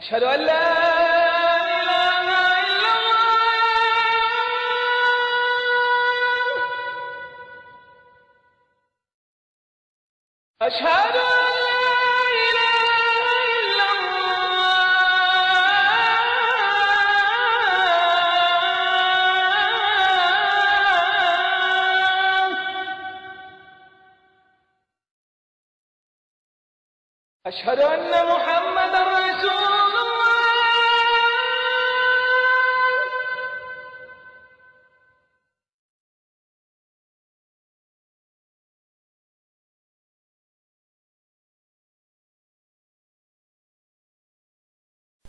أشهد أن لا إله إلا الله أشهد أن لا إله إلا الله أشهد أن محمدا رسول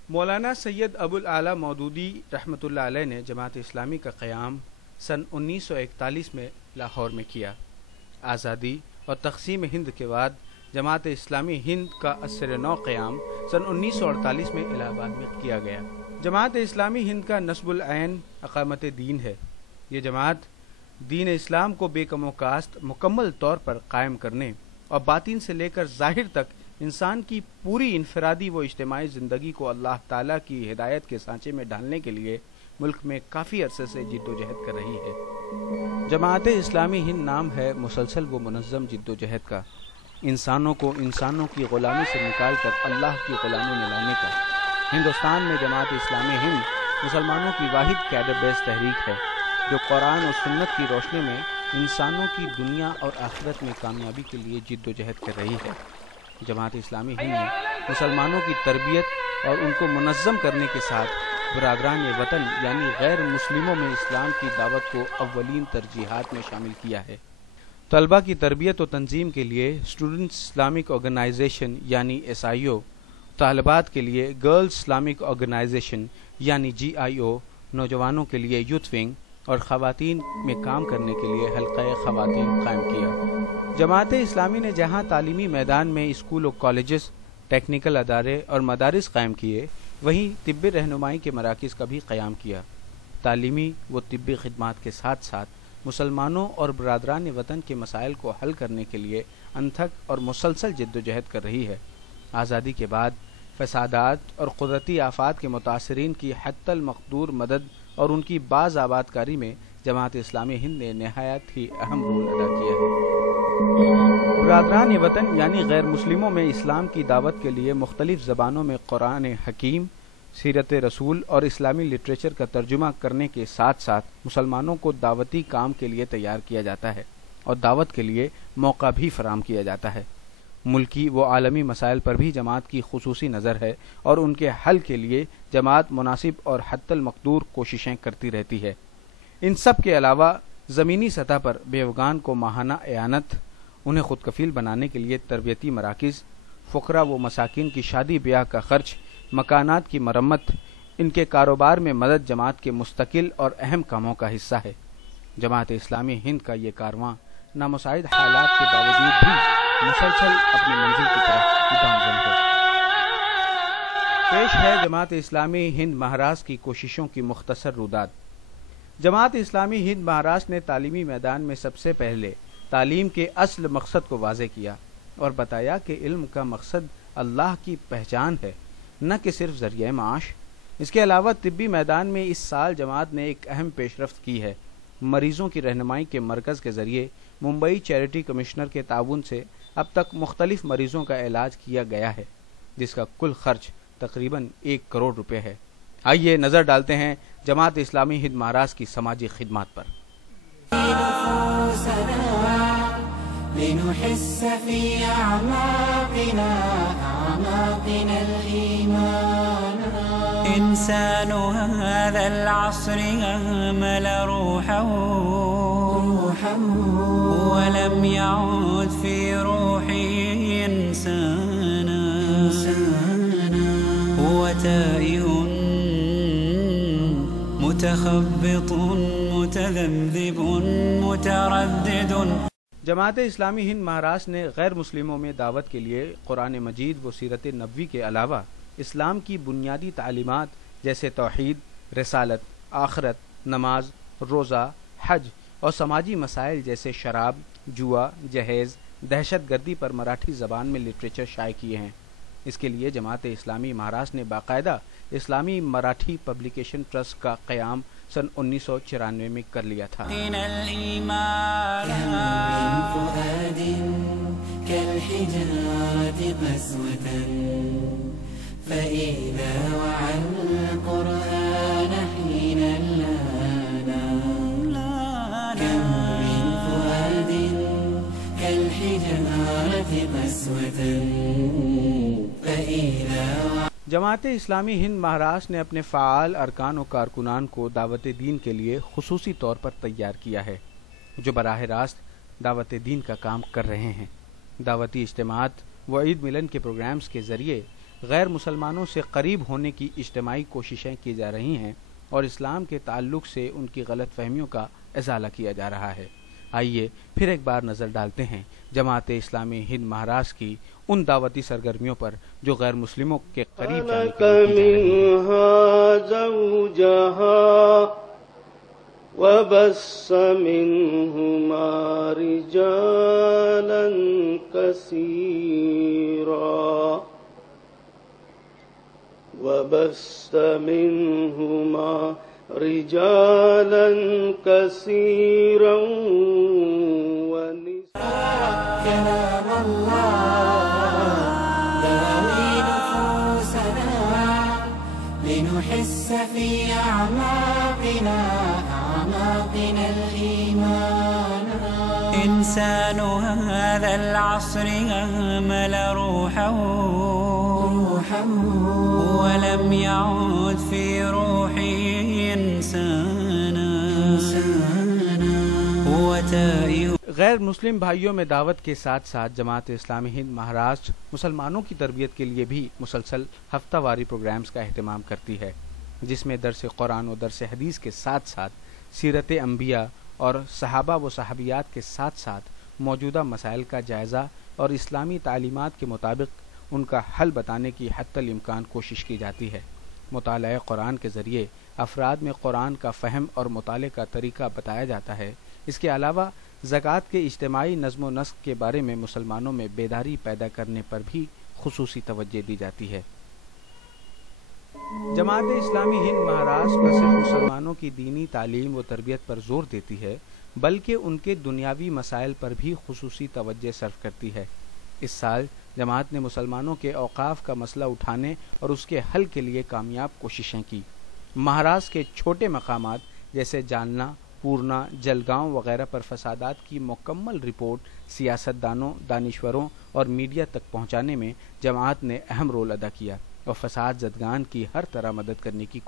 مولانا سید ابو الاعلیٰ مودودی رحمۃ اللہ علیہ نے جماعت اسلامی کا قیام سن 1941 میں لاہور میں کیا۔ آزادی اور تقسیم ہند کے بعد جماعت اسلامی ہند کا اثر نو قیام سن 1948 میں الہ آباد میں کیا گیا۔ جماعت اسلامی ہند کا نصب العین اقامت دین ہے۔ یہ جماعت دین اسلام کو بے کم و کاست مکمل طور پر قائم کرنے اور باطن سے لے کر ظاہر تک انسان کی پوری انفرادی و اجتماعی زندگی کو اللہ تعالیٰ کی ہدایت کے سانچے میں ڈالنے کے لیے ملک میں کافی عرصے سے جد و جہد کر رہی ہے۔ جماعت اسلامی ہند نام ہے مسلسل و منظم جد و جہد کا، انسانوں کو انسانوں کی غلامی سے نکال کر اللہ کی غلامی میں لانے کا۔ ہندوستان میں جماعت اسلامی ہند مسلمانوں کی واحد قیادت بیس تحریک ہے جو قرآن و سنت کی روشنی میں انسانوں کی دنیا اور آخرت میں کامیابی کے لیے جد و جہد کر رہی ہے۔ جماعت اسلامی ہند نے مسلمانوں کی تربیت اور ان کو منظم کرنے کے ساتھ برادران وطن یعنی غیر مسلموں میں اسلام کی دعوت کو اولین ترجیحات میں شامل کیا ہے۔ طلبہ کی تربیت و تنظیم کے لیے اسٹوڈنٹس اسلامک آرگنائزیشن یعنی SIO، طالبات کے لیے گرلز اسلامک آرگنائزیشن یعنی GIO، نوجوانوں کے لیے یوتھ ونگ اور خواتین میں کام کرنے کے لیے حلقہ خواتین قائم کیا۔ جماعت اسلامی نے جہاں تعلیمی میدان میں اسکول و کالجز، ٹیکنیکل ادارے اور مدارس قائم کیے، وہیں طبی رہنمائی کے مراکز کا بھی قیام کیا۔ تعلیمی و طبی خدمات کے ساتھ ساتھ مسلمانوں اور برادران وطن کے مسائل کو حل کرنے کے لیے انتھک اور مسلسل جد و جہد کر رہی ہے۔ آزادی کے بعد فسادات اور قدرتی آفات کے متاثرین کی حتی المقدور مدد اور ان کی باز آباد کاری میں جماعت اسلامی ہند نے نہایت ہی اہم رول ادا کیا ہے۔ برادران وطن یعنی غیر مسلموں میں اسلام کی دعوت کے لیے مختلف زبانوں میں قرآن حکیم، سیرت رسول اور اسلامی لٹریچر کا ترجمہ کرنے کے ساتھ ساتھ مسلمانوں کو دعوتی کام کے لیے تیار کیا جاتا ہے اور دعوت کے لیے موقع بھی فراہم کیا جاتا ہے۔ ملکی و عالمی مسائل پر بھی جماعت کی خصوصی نظر ہے اور ان کے حل کے لیے جماعت مناسب اور حتی المقدور کوششیں کرتی رہتی ہے۔ ان سب کے علاوہ زمینی سطح پر بیوگان کو ماہانہ اعانت، انہیں خود کفیل بنانے کے لیے تربیتی مراکز، فقراء و مساکین کی شادی بیاہ کا خرچ، مکانات کی مرمت، ان کے کاروبار میں مدد جماعت کے مستقل اور اہم کاموں کا حصہ ہے۔ جماعت اسلامی ہند کا یہ کارواں نامساعد حالات کے باوجود بھی مسلسل اپنی منزل کی طرف گامزن ہے۔ پیش ہے جماعت اسلامی ہند مہاراشٹر کی کوششوں کی مختصر روداد۔ جماعت اسلامی ہند مہاراشٹر نے تعلیمی میدان میں سب سے پہلے تعلیم کے اصل مقصد کو واضح کیا اور بتایا کہ علم کا مقصد اللہ کی پہچان ہے، نہ کہ صرف ذریعہ معاش۔ اس کے علاوہ طبی میدان میں اس سال جماعت نے ایک اہم پیش رفت کی ہے۔ مریضوں کی رہنمائی کے مرکز کے ذریعے ممبئی چیریٹی کمشنر کے تعاون سے اب تک مختلف مریضوں کا علاج کیا گیا ہے، جس کا کل خرچ تقریباً 1 کروڑ روپے ہے۔ آئیے نظر ڈالتے ہیں جماعت اسلامی ہند مہاراشٹر کی سماجی خدمات پر۔ لنحس في أعماقنا الإيمان إنسان هذا العصر أهمل روحه ولم يعد في روحه إنسانا هو تائه متخبط متذبذب متردد. جماعت اسلامی ہند مہاراشٹر نے غیر مسلموں میں دعوت کے لیے قرآن مجید و سیرت نبوی کے علاوہ اسلام کی بنیادی تعلیمات جیسے توحید، رسالت، آخرت، نماز، روزہ، حج اور سماجی مسائل جیسے شراب، جوا، جہیز، دہشت گردی پر مراٹھی زبان میں لٹریچر شائع کیے ہیں. اس کے لیے جماعت اسلامی مہاراشٹر نے باقاعدہ اسلامی مراٹھی پبلیکیشن ٹرسٹ کا قیام سن 1994 میں کر لیا تھا. جماعت اسلامی ہند مہاراشٹر نے اپنے فعال ارکان و کارکنان کو دعوت دین کے لیے خصوصی طور پر تیار کیا ہے، جو براہ راست دعوت دین کا کام کر رہے ہیں. دعوتی اجتماعات و عید ملن کے پروگرامز کے ذریعے غیر مسلمانوں سے قریب ہونے کی اجتماعی کوششیں کی جا رہی ہیں اور اسلام کے تعلق سے ان کی غلط فہمیوں کا ازالہ کیا جا رہا ہے. آئیے پھر ایک بار نظر ڈالتے ہیں جماعت اسلامی ہند مہاراشٹر کی ان دعوتی سرگرمیوں پر جو غیر مسلموں کے قریب جانے کے لیے وبث منهما رجالا كثيرا وبث منهما رجالا كثيرا ونساء. كلام الله داوي نفوسنا لنحس في أعماقنا الإيمان. إنسان هذا العصر أهمل روحه ولم يعد في روحه إنسانا هو تائه. غیر مسلم بھائیوں میں دعوت کے ساتھ ساتھ جماعت اسلامی ہند مہاراشٹر مسلمانوں کی تربیت کے لیے بھی مسلسل ہفتہ واری پروگرامز کا اہتمام کرتی ہے، جس میں درس قرآن و درس حدیث کے ساتھ ساتھ سیرت انبیاء اور صحابہ و صحابیات کے ساتھ ساتھ موجودہ مسائل کا جائزہ اور اسلامی تعلیمات کے مطابق ان کا حل بتانے کی حتی الامکان کوشش کی جاتی ہے. مطالعہ قرآن کے ذریعے افراد میں قرآن کا فہم اور مطالعے کا طریقہ بتایا جاتا ہے. اس کے علاوہ زکوٰۃ کے اجتماعی نظم و نسق کے بارے میں مسلمانوں میں بیداری پیدا کرنے پر بھی خصوصی توجہ دی جاتی ہے. جماعت اسلامی ہند مہاراشٹر نہ صرف مسلمانوں کی دینی تعلیم و تربیت پر زور دیتی ہے بلکہ ان کے دنیاوی مسائل پر بھی خصوصی توجہ صرف کرتی ہے. اس سال جماعت نے مسلمانوں کے اوقاف کا مسئلہ اٹھانے اور اس کے حل کے لیے کامیاب کوششیں کی. مہاراشٹر کے چھوٹے مقامات جیسے جالنا، پورنا، جلگاؤں وغیرہ پر فسادات کی مکمل رپورٹ سیاستدانوں، دانشوروں اور میڈیا تک پہنچانے میں جماعت نے اہم رول ادا کیا اور فساد زدگان کی ہر طرح مدد کرنے کی